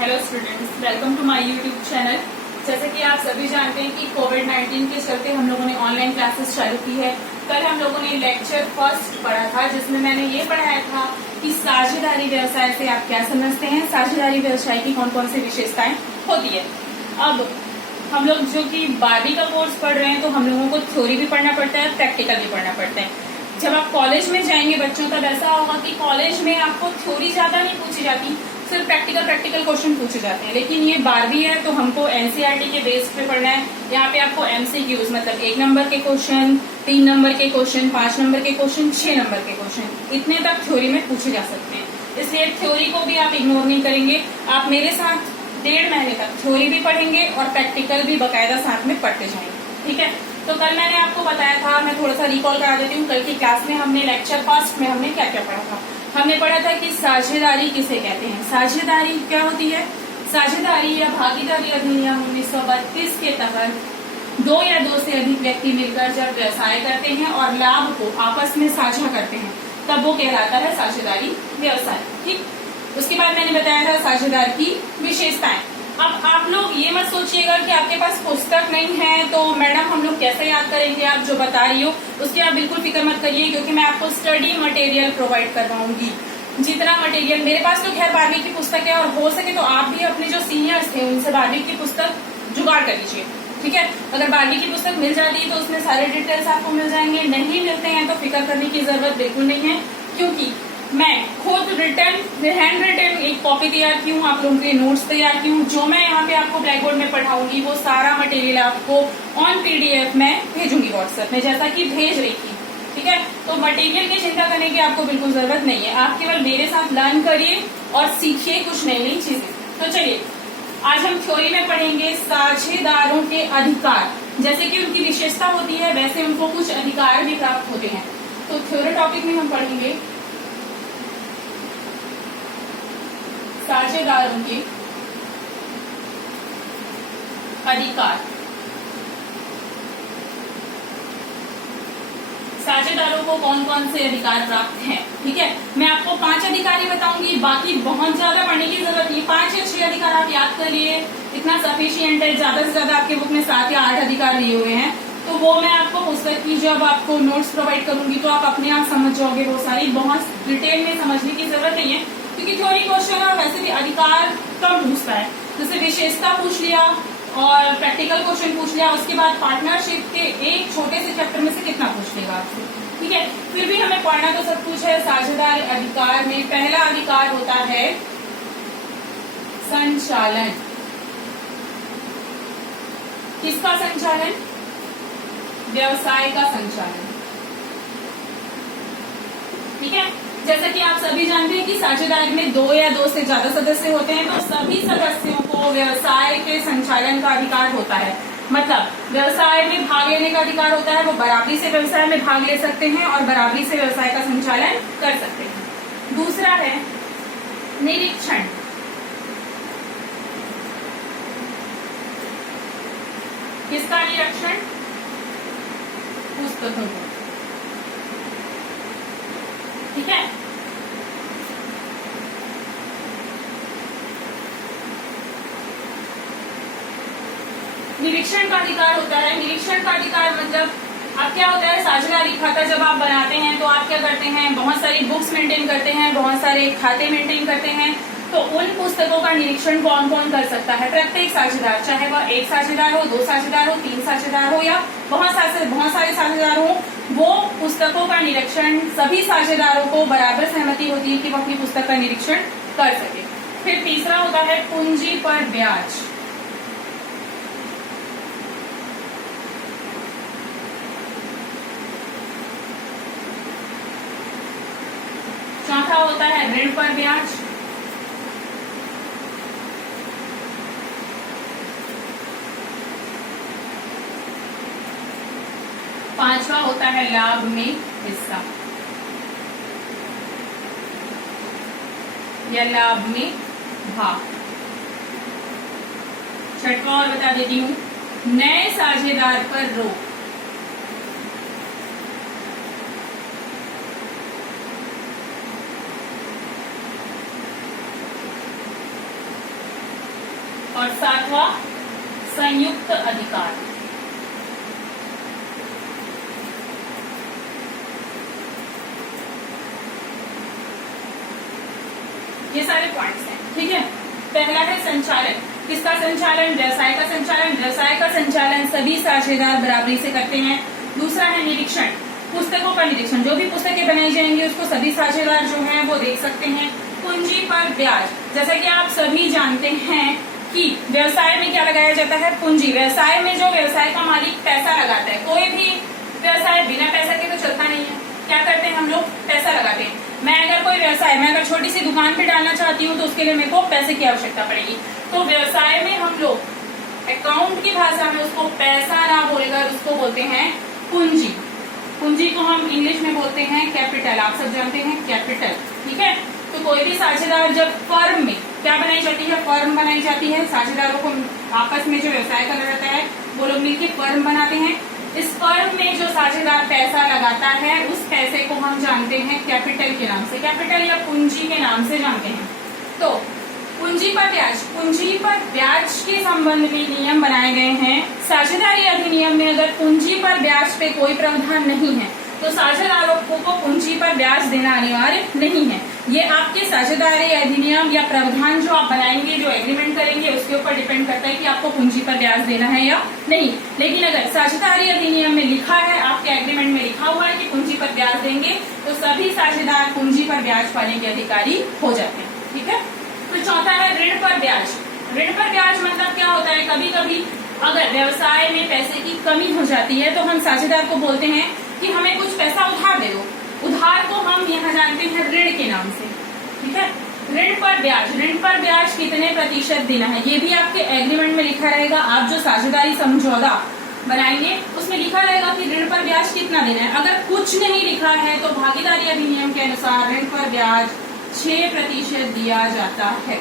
Hello students, welcome to my YouTube channel. जैसे कि आप सभी जानते हैं कि कोविड-19 के चलते हम लोगों ने ऑनलाइन क्लासेस चालू की है। कल हम लोगों ने लेक्चर फर्स्ट पढ़ा था, जिसमें मैंने ये पढ़ाया था कि साझेदारी व्यवसाय से आप क्या समझते हैं, साझेदारी व्यवसाय की कौन कौन सी विशेषताएं होती है। अब हम लोग जो कि 12वीं का कोर्स पढ़ रहे हैं, तो हम लोगों को थ्योरी भी पढ़ना पड़ता है, प्रैक्टिकल भी पढ़ना पड़ता है। जब आप कॉलेज में जाएंगे बच्चों, तब ऐसा होगा कि कॉलेज में आपको थ्योरी ज्यादा नहीं पूछी जाती, सिर्फ प्रैक्टिकल क्वेश्चन पूछे जाते हैं। लेकिन ये 12वीं है तो हमको एनसीईआरटी के बेस पे पढ़ना है। यहाँ पे आपको एमसीक्यूज मतलब 1 नंबर के क्वेश्चन, 3 नंबर के क्वेश्चन, 5 नंबर के क्वेश्चन, 6 नंबर के क्वेश्चन, इतने तक थ्योरी में पूछे जा सकते हैं। इसलिए थ्योरी को भी आप इग्नोर नहीं करेंगे। आप मेरे साथ 1.5 महीने तक थ्योरी भी पढ़ेंगे और प्रैक्टिकल भी बकायदा साथ में पढ़ते जाएंगे, ठीक है। तो कल मैंने आपको बताया था, मैं थोड़ा सा रिकॉल करा देती हूँ। कल की क्लास में हमने लेक्चर फर्स्ट में हमने क्या क्या पढ़ा था। हमने पढ़ा था कि साझेदारी किसे कहते हैं। साझेदारी क्या होती है? साझेदारी या भागीदारी अधिनियम 1932 के तहत 2 या 2 से अधिक व्यक्ति मिलकर जब व्यवसाय करते हैं और लाभ को आपस में साझा करते हैं, तब वो कहलाता है साझेदारी व्यवसाय, ठीक। उसके बाद मैंने बताया था साझेदार की विशेषताएं। अब आप लोग ये मत सोचिएगा कि आपके पास पुस्तक नहीं है तो मैडम हम लोग कैसे याद करेंगे, आप जो बता रही हो उसकी आप बिल्कुल फिक्र मत करिए, क्योंकि मैं आपको स्टडी मटेरियल प्रोवाइड करवाऊंगी। जितना मटेरियल मेरे पास, तो खैर 12वीं की पुस्तक है, और हो सके तो आप भी अपने जो सीनियर्स थे उनसे 12वीं की पुस्तक जुगाड़ कर लीजिए, ठीक है। अगर 12वीं की पुस्तक मिल जाती है तो उसमें सारे डिटेल्स आपको मिल जाएंगे। नहीं मिलते हैं तो फिक्र करने की जरूरत बिल्कुल नहीं है, क्योंकि मैं खुद हैंड रिटन एक कॉपी तैयार की हूँ, आप लोगों के नोट्स तैयार की हूँ। जो मैं यहाँ पे आपको ब्लैक बोर्ड में पढ़ाऊंगी वो सारा मटेरियल आपको ऑन पीडीएफ में भेजूंगी व्हाट्सएप में, जैसा कि भेज रही थी, ठीक है। तो मटेरियल की चिंता करने की आपको बिल्कुल जरूरत नहीं है। आप केवल मेरे साथ लर्न करिए और सीखिए कुछ नई नई चीजें। तो चलिए, आज हम थ्योरी में पढ़ेंगे साझेदारों के अधिकार। जैसे कि उनकी विशेषता होती है, वैसे उनको कुछ अधिकार भी प्राप्त होते हैं। तो थ्योरी टॉपिक में हम पढ़ेंगे साझेदारों के अधिकार। साझेदारों को कौन कौन से अधिकार प्राप्त हैं, ठीक है। मैं आपको 5 अधिकार ही बताऊंगी, बाकी बहुत ज्यादा पढ़ने की जरूरत नहीं। 5 या 6 अधिकार आप याद कर लिए, इतना सफिशिएंट है। ज्यादा से ज्यादा आपके बुक में 7 या 8 अधिकार लिए हुए हैं, तो वो मैं आपको पुस्तक की जब आपको नोट्स प्रोवाइड करूंगी तो आप अपने आप समझ जाओगे। वो सारी बहुत डिटेल में समझने की जरूरत नहीं है, क्योंकि थ्योरी क्वेश्चन और वैसे भी अधिकार कम पूछता है। जैसे विशेषता पूछ लिया और प्रैक्टिकल क्वेश्चन पूछ लिया, उसके बाद पार्टनरशिप के एक छोटे से चैप्टर में से कितना पूछ लेगा आपसे, ठीक है। फिर भी हमें पढ़ना तो सब कुछ है। साझेदार अधिकार में पहला अधिकार होता है संचालन। किसका संचालन? व्यवसाय का संचालन, ठीक है। जैसा कि आप सभी जानते हैं कि साझेदारी में 2 या 2 से ज्यादा सदस्य होते हैं, तो सभी सदस्यों को व्यवसाय के संचालन का अधिकार होता है। मतलब व्यवसाय में भाग लेने का अधिकार होता है। वो बराबरी से व्यवसाय में भाग ले सकते हैं और बराबरी से व्यवसाय का संचालन कर सकते हैं। दूसरा है निरीक्षण। किसका निरीक्षण? पुस्तकों को, ठीक है। निरीक्षण का अधिकार होता है। निरीक्षण का अधिकार मतलब अब क्या होता है, साझेदारी खाता जब आप बनाते हैं तो आप क्या करते हैं, बहुत सारी बुक्स मेंटेन करते हैं, बहुत सारे खाते मेंटेन करते हैं। तो उन पुस्तकों का निरीक्षण कौन कौन कर सकता है? प्रत्येक साझेदार, चाहे वह 1 साझेदार हो, 2 साझेदार हो, 3 साझेदार हो या बहुत सारे साझेदार हो, वो पुस्तकों का निरीक्षण सभी साझेदारों को बराबर सहमति होती है कि वो अपनी पुस्तक का निरीक्षण कर सके। फिर तीसरा होता है पूंजी पर ब्याज। चौथा होता है ऋण पर ब्याज। पांचवा होता है लाभ में हिस्सा या लाभ में भाग। छठवां और बता देती हूँ, नए साझेदार पर रोक। और सातवां संयुक्त अधिकार। ये सारे पॉइंट्स हैं, ठीक है। पहला है संचालन। किसका संचालन? व्यवसाय का संचालन। व्यवसाय का संचालन सभी साझेदार बराबरी से करते हैं। दूसरा है निरीक्षण। पुस्तकों का निरीक्षण, जो भी पुस्तकें बनाई जाएंगी उसको सभी साझेदार जो हैं वो देख सकते हैं। पूंजी पर ब्याज, जैसा कि आप सभी जानते हैं कि व्यवसाय में क्या लगाया जाता है? पूंजी। व्यवसाय में जो व्यवसाय का मालिक पैसा लगाता है, कोई भी व्यवसाय बिना पैसा के तो चलता नहीं है। क्या करते हैं हम लोग? पैसा लगाते हैं। मैं अगर छोटी सी दुकान भी डालना चाहती हूँ तो उसके लिए मेरे को पैसे की आवश्यकता पड़ेगी। तो व्यवसाय में हम लोग अकाउंट की भाषा में उसको पैसा ना बोलकर उसको बोलते हैं पूंजी। पूंजी को हम इंग्लिश में बोलते हैं कैपिटल। आप सब जानते हैं कैपिटल, ठीक है। तो कोई भी साझेदार जब फर्म में क्या बनाई जाती है? फर्म बनाई जाती है। साझेदारों को आपस में जो व्यवसाय करना रहता है वो लोग मिलकर फर्म बनाते हैं। इस फर्म में जो साझेदार पैसा लगाता है उस पैसे को हम जानते हैं कैपिटल के नाम से, कैपिटल या पूंजी के नाम से जानते हैं। तो पूंजी पर ब्याज, पूंजी पर ब्याज के संबंध में नियम बनाए गए हैं। साझेदारी अधिनियम में अगर पूंजी पर ब्याज पे कोई प्रावधान नहीं है तो साझेदारों को पूंजी पर ब्याज देना अनिवार्य नहीं है। ये आपके साझेदारी अधिनियम या प्रावधान जो आप बनाएंगे, जो एग्रीमेंट करेंगे, उसके ऊपर डिपेंड करता है कि आपको पूंजी पर ब्याज देना है या नहीं। लेकिन अगर साझेदारी अधिनियम में लिखा है, आपके एग्रीमेंट में लिखा हुआ है कि पूंजी पर ब्याज देंगे, तो सभी साझेदार पूंजी पर ब्याज पाने के अधिकारी हो जाते हैं, ठीक है। तो चौथा है ऋण पर ब्याज। ऋण पर ब्याज मतलब क्या होता है? कभी कभी अगर व्यवसाय में पैसे की कमी हो जाती है तो हम साझेदार को बोलते हैं कि हमें कुछ पैसा उधार दे दो। उधार को हम यहाँ जानते हैं ऋण के नाम से, ठीक है। ऋण पर ब्याज, ऋण पर ब्याज कितने प्रतिशत देना है ये भी आपके एग्रीमेंट में लिखा रहेगा। आप जो साझेदारी समझौता बनाएंगे उसमें लिखा रहेगा कि ऋण पर ब्याज कितना देना है। अगर कुछ नहीं लिखा है तो भागीदारी अधिनियम के अनुसार ऋण पर ब्याज 6% दिया जाता है।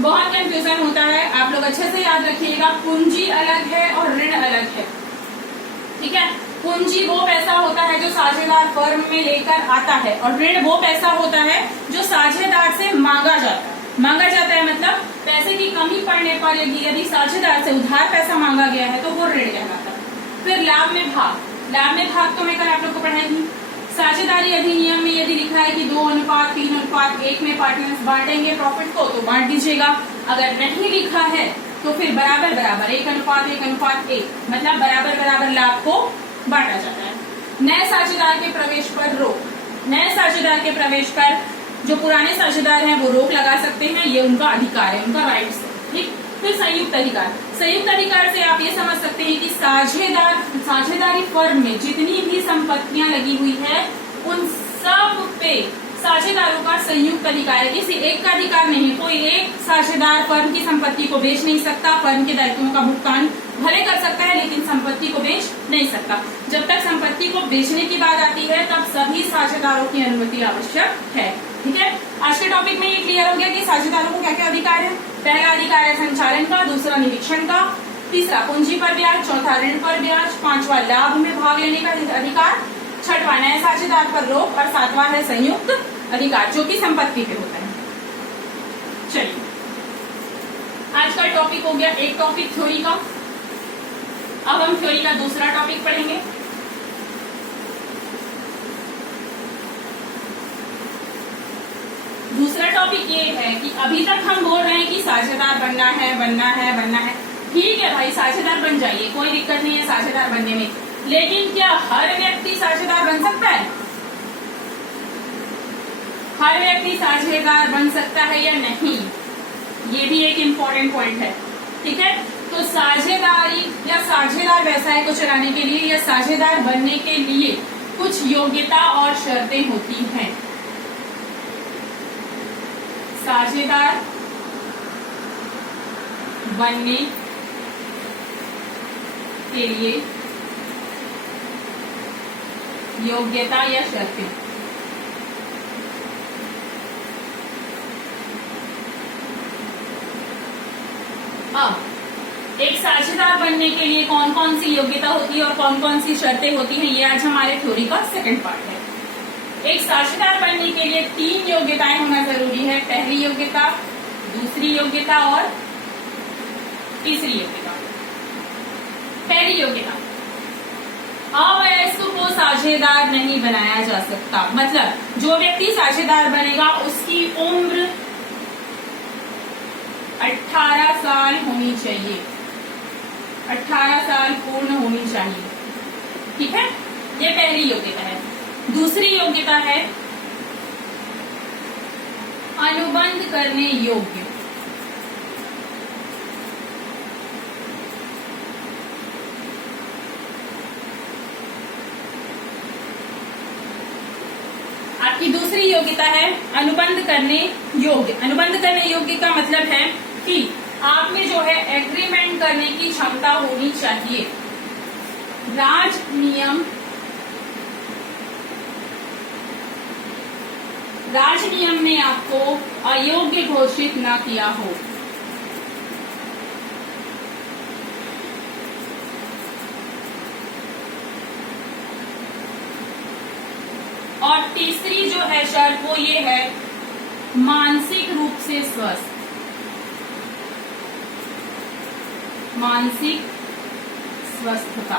बहुत कंफ्यूजन होता है, आप लोग अच्छे से याद रखिएगा। पूंजी अलग है और ऋण अलग है, ठीक है। पूंजी वो पैसा होता है जो साझेदार फर्म में लेकर आता है और ऋण वो पैसा होता है जो साझेदार से मांगा जाता है। मांगा जाता है मतलब पैसे की कमी पड़ने पर यदि साझेदार से उधार पैसा मांगा गया है तो वो ऋण कहलाता है। फिर लाभ में भाग, लाभ में भाग तो मैं कल आप लोग को पढ़ाई थी। साझेदारी अधिनियम में यदि लिखा है कि 2:3:1 में पार्टनर्स बांटेंगे प्रॉफिट को तो बांट दीजिएगा। अगर नहीं लिखा है तो फिर बराबर बराबर 1:1:1 मतलब बराबर बराबर लाभ को बांटा जाता है। नए साझेदार के प्रवेश पर रोक, नए साझेदार के प्रवेश पर जो पुराने साझेदार हैं वो रोक लगा सकते हैं, ये उनका अधिकार है, उनका राइट्स है, ठीक। फिर संयुक्त अधिकार, संयुक्त अधिकार से आप ये समझ सकते हैं कि साझेदारी फर्म में जितनी भी संपत्तियां लगी हुई है उन सब पे साझेदारों का संयुक्त अधिकार है। किसी एक का अधिकार नहीं। कोई एक साझेदार फर्म की संपत्ति को बेच नहीं सकता, फर्म के दायित्वों का भुगतान भले कर सकता है लेकिन संपत्ति को बेच नहीं सकता। जब तक संपत्ति को बेचने की बात आती है तब सभी साझेदारों की अनुमति आवश्यक है, ठीक है। आज के टॉपिक में ये क्लियर हो गया कि साझेदारों को क्या क्या अधिकार है। पहला अधिकार है संचालन का, दूसरा निरीक्षण का, तीसरा पूंजी पर ब्याज, चौथा ऋण पर ब्याज, पांचवा लाभ में भाग लेने का अधिकार, छठवां नए साझेदार पर रोक और सातवां है संयुक्त अधिकार जो कि संपत्ति पे होता है। चलिए आज का टॉपिक हो गया एक टॉपिक थ्योरी का। अब हम थ्योरी का दूसरा टॉपिक पढ़ेंगे। दूसरा टॉपिक ये है कि अभी तक हम बोल रहे हैं कि साझेदार बनना है बनना है बनना है। ठीक है भाई, साझेदार बन जाइए, कोई दिक्कत नहीं है साझेदार बनने में, लेकिन क्या हर व्यक्ति साझेदार बन सकता है? हर व्यक्ति साझेदार बन सकता है या नहीं, ये भी एक इम्पोर्टेंट पॉइंट है, ठीक है। तो साझेदारी या साझेदार व्यवसाय को चलाने के लिए या साझेदार बनने के लिए कुछ योग्यता और शर्तें होती हैं। साझेदार बनने के लिए योग्यता या शर्तें। अब एक साझेदार बनने के लिए कौन कौन सी योग्यता होती है और कौन कौन सी शर्तें होती हैं, ये आज हमारे थ्योरी का सेकंड पार्ट है। एक साझेदार बनने के लिए 3 योग्यताएं होना जरूरी है। पहली योग्यता, दूसरी योग्यता और तीसरी योग्यता, पहली योग्यता, अवयस्क को साझेदार नहीं बनाया जा सकता। मतलब जो व्यक्ति साझेदार बनेगा उसकी उम्र 18 साल होनी चाहिए, 18 साल पूर्ण होनी चाहिए। ठीक है, ये पहली योग्यता है। दूसरी योग्यता है अनुबंध करने योग्य। आपकी दूसरी योग्यता है अनुबंध करने योग्य। अनुबंध करने योग्य का मतलब है कि आप में जो है एग्रीमेंट करने की क्षमता होनी चाहिए। राज नियम ने आपको अयोग्य घोषित न किया हो। और तीसरी जो है शर्त वो ये है मानसिक रूप से स्वस्थ। मानसिक स्वस्थता।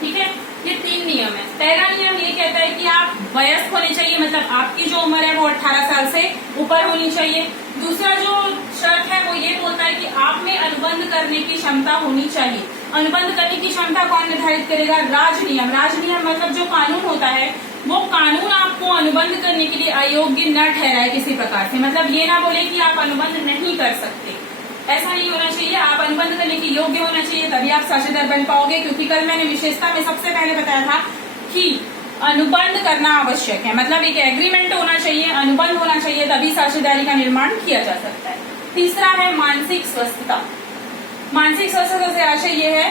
ठीक है, ये 3 नियम है। पहला नियम ये कहता है कि आप वयस्क होने चाहिए, मतलब आपकी जो उम्र है वो 18 साल से ऊपर होनी चाहिए। दूसरा जो शर्त है वो ये बोलता है कि आप में अनुबंध करने की क्षमता होनी चाहिए। अनुबंध करने की क्षमता कौन निर्धारित करेगा? राज नियम। राज नियम मतलब जो कानून होता है वो कानून आपको अनुबंध करने के लिए अयोग्य न ठहराए किसी प्रकार से। मतलब ये ना बोले कि आप अनुबंध नहीं कर सकते, ऐसा नहीं होना चाहिए। आप अनुबंध करने के योग्य होना चाहिए, तभी आप साझेदार बन पाओगे। क्योंकि कल मैंने विशेषता में सबसे पहले बताया था कि अनुबंध करना आवश्यक है, मतलब एक एग्रीमेंट होना चाहिए, अनुबंध होना चाहिए, तभी साझेदारी का निर्माण किया जा सकता है। तीसरा है मानसिक स्वस्थता। मानसिक स्वस्थता से आशय ये है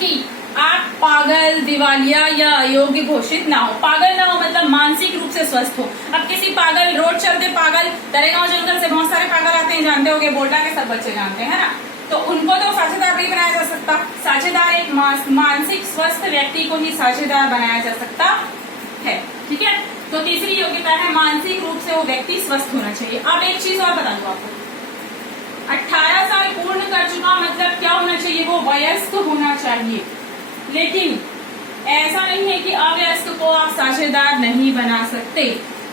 कि आप पागल, दिवालिया या अयोग्य घोषित ना हो। पागल ना हो मतलब मानसिक रूप से स्वस्थ हो। अब किसी पागल, रोड चलते पागल, दरेगांव जंगल से बहुत सारे पागल आते हैं, जानते होंगे, बोल्टा के सब बच्चे जानते हैं ना, तो उनको तो साझेदार नहीं बनाया जा सकता। साझेदार एक मानसिक स्वस्थ व्यक्ति को ही साझेदार बनाया जा सकता है। ठीक है, तो तीसरी योग्यता है मानसिक रूप से वो व्यक्ति स्वस्थ होना चाहिए। अब एक चीज और बता दूं आपको, 18 साल पूर्ण कर चुका मतलब क्या होना चाहिए? वो वयस्क होना चाहिए। लेकिन ऐसा नहीं है कि अवयस्क को आप साझेदार नहीं बना सकते।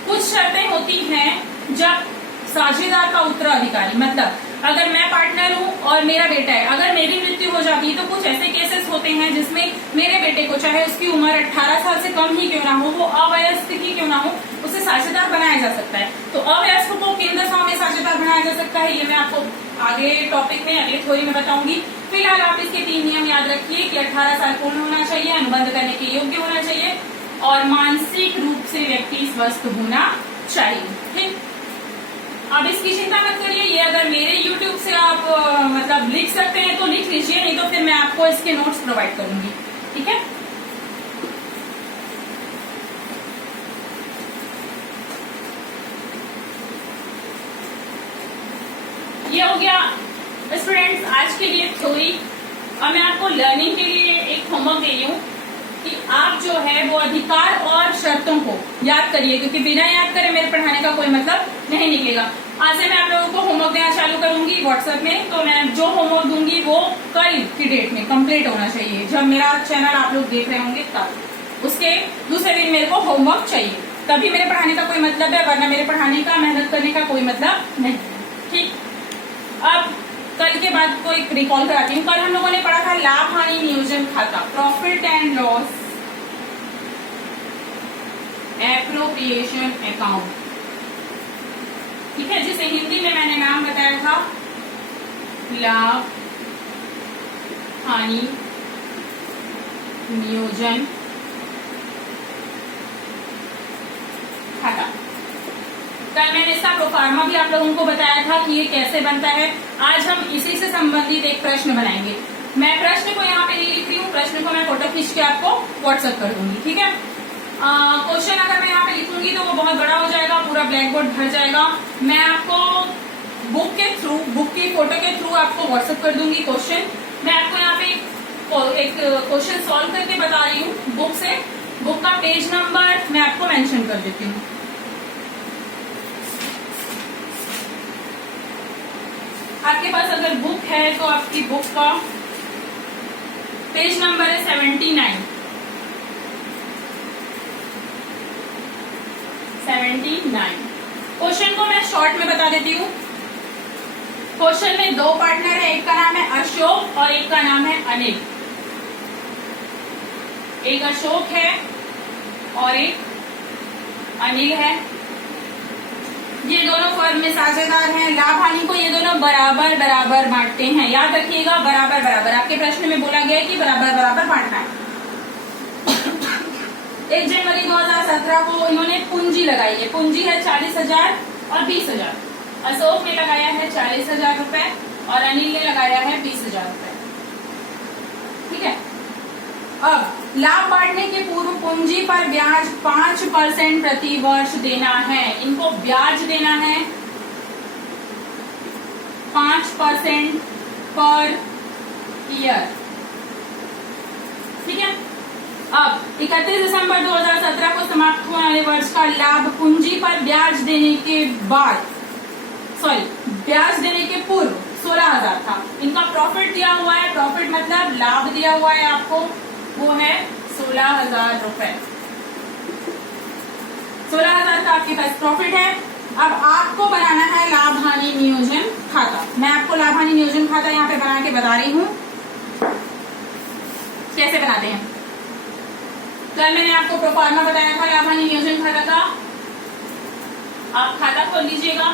कुछ शर्तें होती हैं जब साझेदार का उत्तराधिकारी, मतलब अगर मैं पार्टनर हूँ और मेरा बेटा है, अगर मेरी मृत्यु हो जाती है तो कुछ ऐसे केसेस होते हैं जिसमें मेरे बेटे को, चाहे उसकी उम्र 18 साल से कम ही क्यों ना हो, वो अवयस्क ही क्यों ना हो, उसे साझेदार बनाया जा सकता है। तो अवयस्क को किन दशाओं में साझेदार बनाया जा सकता है ये मैं आपको आगे टॉपिक में, अगले थ्योरी में बताऊंगी। फिलहाल आप इसके 3 नियम याद रखिए कि 18 साल पूर्ण होना चाहिए, अनुबंध करने के योग्य होना चाहिए और मानसिक रूप से व्यक्ति स्वस्थ होना चाहिए। ठीक, अब इसकी चिंता मत करिए, ये अगर मेरे YouTube से आप मतलब लिख सकते हैं तो लिख लीजिए, नहीं तो फिर मैं आपको इसके नोट्स प्रोवाइड करूंगी। ठीक है, ये हो गया स्टूडेंट्स आज के लिए थ्योरी। अब मैं आपको लर्निंग के लिए एक होमवर्क दे रही हूँ कि आप जो है वो अधिकार और शर्तों को याद करिए, क्योंकि बिना याद करे मेरे पढ़ाने का कोई मतलब नहीं निकलेगा। आज से मैं आप लोगों को होमवर्क देना चालू करूंगी व्हाट्सएप में, तो मैं जो होमवर्क दूंगी वो कल की डेट में कंप्लीट होना चाहिए। जब मेरा चैनल आप लोग देख रहे होंगे तब उसके दूसरे दिन मेरे को होमवर्क चाहिए, तभी मेरे पढ़ाने का कोई मतलब है, वरना मेरे पढ़ाने का, मेहनत करने का कोई मतलब नहीं। ठीक, अब कल के बाद को एक रिकॉल कराती हूँ। कल हम लोगों ने पढ़ा था लाभ हानि नियोजन खाता, profit and loss appropriation account. ठीक है, जिसे हिंदी में मैंने नाम बताया था लाभ हानि नियोजन खाता। कल मैंने इसका प्रोफार्मा भी आप लोगों को बताया था कि ये कैसे बनता है। आज हम इसी से संबंधित एक प्रश्न बनाएंगे। मैं प्रश्न को यहाँ पे नहीं लिख रही हूँ, प्रश्न को मैं फोटो खींच के आपको व्हाट्सएप कर दूंगी। ठीक है, क्वेश्चन अगर मैं यहाँ पे लिखूंगी तो वो बहुत बड़ा हो जाएगा, पूरा ब्लैक बोर्ड भर जाएगा। मैं आपको बुक के थ्रू, बुक की फोटो के थ्रू आपको व्हाट्सएप कर दूंगी क्वेश्चन। मैं आपको यहाँ पे एक क्वेश्चन सॉल्व करके बता रही हूँ बुक से। बुक का पेज नंबर मैं आपको मेंशन कर देती हूँ। आपके पास अगर बुक है तो आपकी बुक का पेज नंबर है 79। क्वेश्चन को मैं शॉर्ट में बता देती हूँ। क्वेश्चन में दो पार्टनर है, एक का नाम है अशोक और एक का नाम है अनिल। एक अशोक है और एक अनिल है। ये दोनों फर्म में साझेदार हैं। लाभ हानि को ये दोनों बराबर बराबर बांटते हैं। याद रखिएगा, बराबर बराबर। आपके प्रश्न में बोला गया है कि बराबर बराबर बांटना है। 1 जनवरी 2017 को इन्होंने पूंजी लगाई है। पूंजी है 40,000 और 20,000। अशोक ने लगाया है 40,000 रुपए और अनिल ने लगाया है 20,000 रुपए। ठीक है। अब लाभ बांटने के पूर्व पूंजी पर ब्याज 5% प्रति वर्ष देना है। इनको ब्याज देना है 5% पर ईयर। ठीक है। अब 31 दिसंबर 2017 को समाप्त होने वाले वर्ष का लाभ पूंजी पर ब्याज देने के बाद, ब्याज देने के पूर्व 16,000 था। इनका प्रॉफिट दिया हुआ है। प्रॉफिट मतलब लाभ दिया हुआ है आपको, वो है 16,000 रुपए। 16,000 का आपके पास प्रॉफिट है। अब आपको बनाना है लाभ हानि नियोजन खाता। मैं आपको लाभ हानि नियोजन खाता यहाँ पे बना के बता रही हूँ कैसे बनाते हैं। कल मैंने आपको प्रोफार्मा बताया था लाभ हानि नियोजन खाता का। आप खाता खोल लीजिएगा।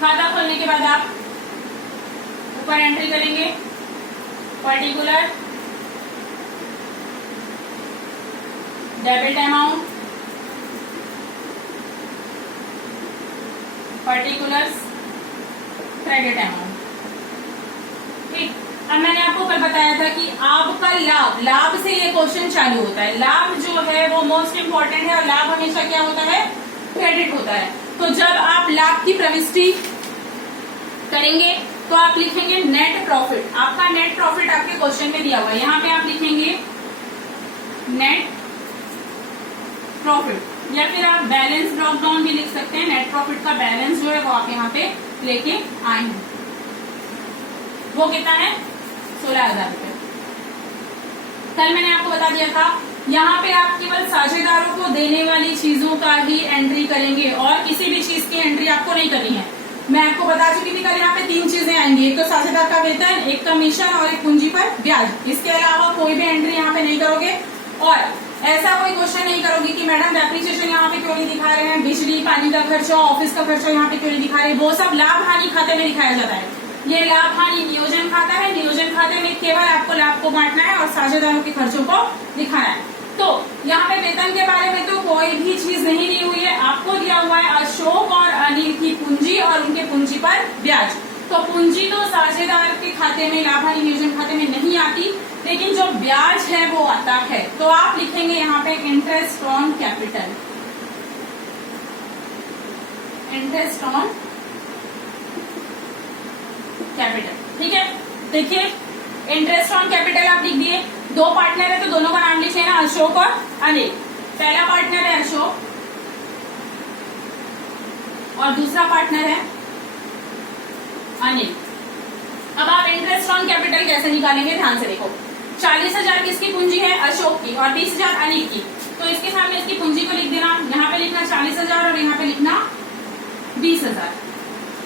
खाता खोलने के बाद आप ऊपर एंट्री करेंगे particular debit amount, particulars credit amount. ठीक। अब मैंने आपको कल बताया था कि आपका लाभ से ये क्वेश्चन चालू होता है। लाभ जो है वो मोस्ट इंपॉर्टेंट है और लाभ हमेशा क्या होता है, क्रेडिट होता है। तो जब आप लाभ की प्रविष्टि करेंगे तो आप लिखेंगे नेट प्रॉफिट। आपका नेट प्रॉफिट आपके क्वेश्चन में दिया हुआ है। यहाँ पे आप लिखेंगे नेट प्रॉफिट या फिर आप बैलेंस ड्रॉप डाउन भी लिख सकते हैं। नेट प्रॉफिट का बैलेंस जो है वो आप यहाँ पे लेके आए हैं। वो कितना है, 16,000 रुपए। कल मैंने आपको बता दिया था यहाँ पे आप केवल साझेदारों को देने वाली चीजों का ही एंट्री करेंगे और किसी भी चीज की एंट्री आपको नहीं करनी है। मैं आपको बता चुकी थी कल यहाँ पे 3 चीजें आएंगी, एक तो साझेदार का वेतन, एक कमीशन और एक पूंजी पर ब्याज। इसके अलावा कोई भी एंट्री यहाँ पे नहीं करोगे और ऐसा कोई क्वेश्चन नहीं करोगे कि मैडम डेप्रिसिएशन यहाँ पे क्यों नहीं दिखा रहे हैं, बिजली पानी का खर्चा, ऑफिस का खर्चा यहाँ पे क्यों नहीं दिखा रहे। वो सब लाभ हानि खाते में दिखाया जाता है। ये लाभ हानि नियोजन खाता है। नियोजन खाते में केवल आपको लाभ को बांटना है और साझेदारों के खर्चों को दिखाना है। तो यहाँ पे वेतन के बारे में तो कोई भी चीज नहीं दी हुई है। आपको दिया हुआ है अशोक और अनिल की पूंजी और उनके पूंजी पर ब्याज। तो पूंजी तो साझेदार के खाते में, लाभ हानि नियोजन खाते में नहीं आती, लेकिन जो ब्याज है वो आता है। तो आप लिखेंगे यहाँ पे interest on capital. Interest on capital. ठीक है। देखिए इंटरेस्ट ऑन कैपिटल आप लिख दिए। 2 पार्टनर है तो दोनों का नाम लिख लेना, अशोक और अनिल। पहला पार्टनर है अशोक और दूसरा पार्टनर है अनिल। अब आप इंटरेस्ट ऑन कैपिटल कैसे निकालेंगे, ध्यान से देखो। 40,000 किसकी पूंजी है, अशोक की, और 20,000 अनिल की। तो इसके सामने इसकी पूंजी को लिख देना। यहाँ पे लिखना 40,000 और यहाँ पे लिखना 20,000।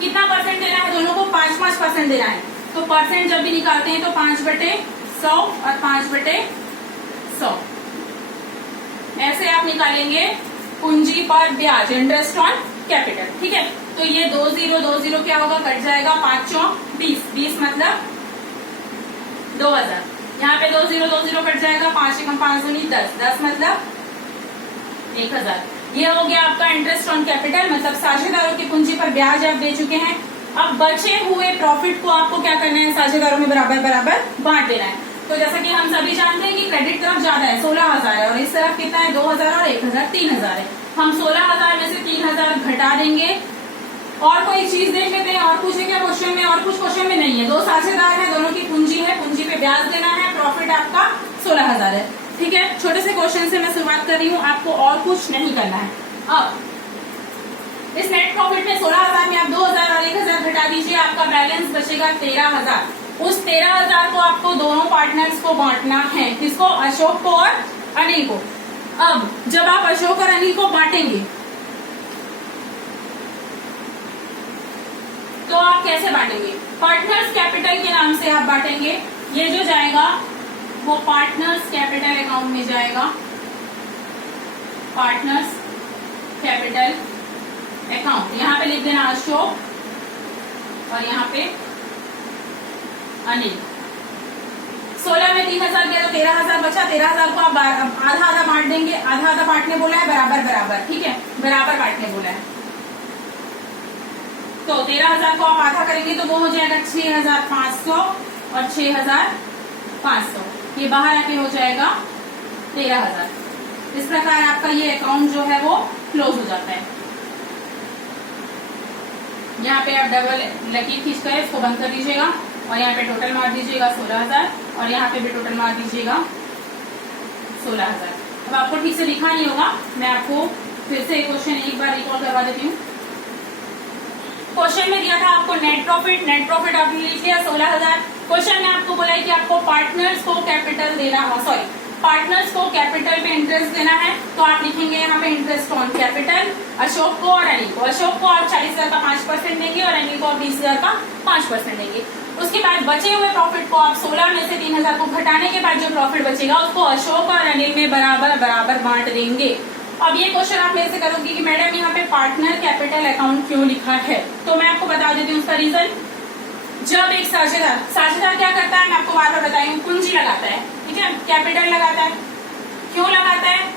कितना परसेंट देना है दोनों को, 5-5% देना है। तो परसेंट जब भी निकालते हैं तो 5/100 और 5/100 ऐसे आप निकालेंगे पूंजी पर ब्याज, इंटरेस्ट ऑन कैपिटल। ठीक है। तो ये 20 क्या होगा, कट जाएगा, 5-4-20, 20 मतलब 2,000। यहाँ पे 20 कट जाएगा, 5 से कम 5 दूनी 10, 10 मतलब 1,000। ये हो गया आपका इंटरेस्ट ऑन कैपिटल, मतलब साझेदारों की पूंजी पर ब्याज आप दे चुके हैं। अब बचे हुए प्रॉफिट को आपको क्या करना है, साझेदारों में बराबर बराबर बांट देना है। तो जैसा कि हम सभी जानते हैं कि क्रेडिट तरफ ज्यादा है, 16,000 है, और इस तरफ कितना है, 2,000 और 1,000, 3,000 है। हम 16,000 में से 3,000 घटा देंगे। और कोई चीज देख लेते हैं, और कुछ है क्या क्वेश्चन में, और कुछ क्वेश्चन में नहीं है। 2 साझेदार है, दोनों की पूंजी है, पूंजी पे ब्याज देना है, प्रॉफिट आपका 16,000 है। ठीक है। छोटे से क्वेश्चन से मैं शुरुआत कर रही हूँ, आपको और कुछ नहीं करना है। अब इस नेट प्रॉफिट में 16,000 में आप 2000 और 1000 घटा दीजिए, आपका बैलेंस बचेगा 13000। उस 13000 को आपको दोनों पार्टनर्स को बांटना है। किसको? अशोक को और अनिल को। अब जब आप अशोक और अनिल को बांटेंगे तो आप कैसे बांटेंगे? पार्टनर्स कैपिटल के नाम से आप बांटेंगे। ये जो जाएगा वो पार्टनर्स कैपिटल अकाउंट में जाएगा, पार्टनर्स कैपिटल अकाउंट। यहाँ पे लिख देना अशोक और यहाँ पे अनिल। 16 में 3000 गया तो 13000 बचा। 13000 को आप आधा आधा बांट देंगे। आधा आधा बांटने बोला है, बराबर बराबर, ठीक है, बराबर बांटने बोला है। तो 13000 को आप आधा करेंगे तो वो हो जाएगा 6500 और 6500, ये बाहर आके हो जाएगा 13000। इस प्रकार आपका ये अकाउंट जो है वो क्लोज हो जाता है। यहाँ पे आप डबल लकीर खींच कर इसको बंद कर दीजिएगा और यहाँ पे टोटल मार दीजिएगा 16000 और यहाँ पे भी टोटल मार दीजिएगा 16000। अब आपको ठीक से लिखा नहीं होगा, मैं आपको फिर से क्वेश्चन एक बार रिकॉल करवा देती हूँ। क्वेश्चन में दिया था आपको नेट प्रॉफिट आपने लिख लिया 16000। क्वेश्चन में आपको बोला है कि आपको पार्टनर्स को कैपिटल देना, सॉरी पार्टनर्स को कैपिटल पे इंटरेस्ट देना है, तो आप लिखेंगे यहाँ पे इंटरेस्ट ऑन कैपिटल अशोक को और अनिल को। अशोक को आप 40,000 का 5% देंगे और अनिल को आप 20,000 का 5% देंगे। उसके बाद बचे हुए प्रॉफिट को आप 16 में से 3000 को घटाने के बाद जो प्रॉफिट बचेगा उसको अशोक और अनिल में बराबर बराबर बांट देंगे। अब ये क्वेश्चन आप मेरे से करोगे कि मैडम यहाँ पे पार्टनर कैपिटल अकाउंट क्यों लिखा है, तो मैं आपको बता देती हूँ उसका रीजन। जब एक साझेदार क्या करता है, मैं आपको बार बार बताई हूँ, पूंजी लगाता है, ठीक है, कैपिटल लगाता है। क्यों लगाता है?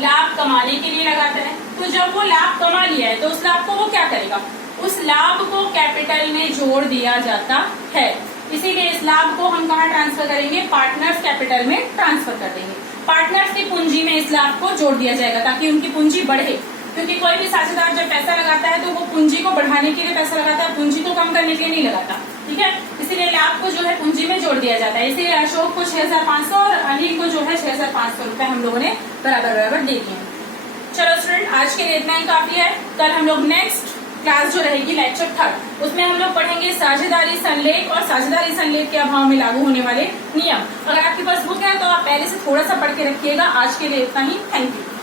लाभ कमाने के लिए लगाता है। तो जब वो लाभ कमा लिया है तो उस लाभ को वो क्या करेगा? उस लाभ को कैपिटल में जोड़ दिया जाता है। इसीलिए इस लाभ को हम कहाँ ट्रांसफर करेंगे? पार्टनर्स कैपिटल में ट्रांसफर कर देंगे। पार्टनर्स की पूंजी में इस लाभ को जोड़ दिया जाएगा ताकि उनकी पूंजी बढ़े, क्योंकि कोई भी साझेदार जब पैसा लगाता है तो वो पूंजी को बढ़ाने के लिए पैसा लगाता है, पूंजी को कम करने के लिए नहीं लगाता, ठीक है। इसीलिए लाभ को जो है पूंजी में जोड़ दिया जाता है। इसीलिए अशोक को 6500 और अनिल को जो है 6500 रुपए हम लोगों ने बराबर बराबर दे दिए। चलो स्टूडेंट, आज के लिए इतना ही काफी है। कल हम लोग नेक्स्ट क्लास जो रहेगी लेक्चर 3 उसमें हम लोग पढ़ेंगे साझेदारी संलेख और साझेदारी संलेख के अभाव में लागू होने वाले नियम। अगर आपके पास बुक है तो आप पहले से थोड़ा सा पढ़ के रखिएगा। आज के लिए इतना ही, थैंक यू।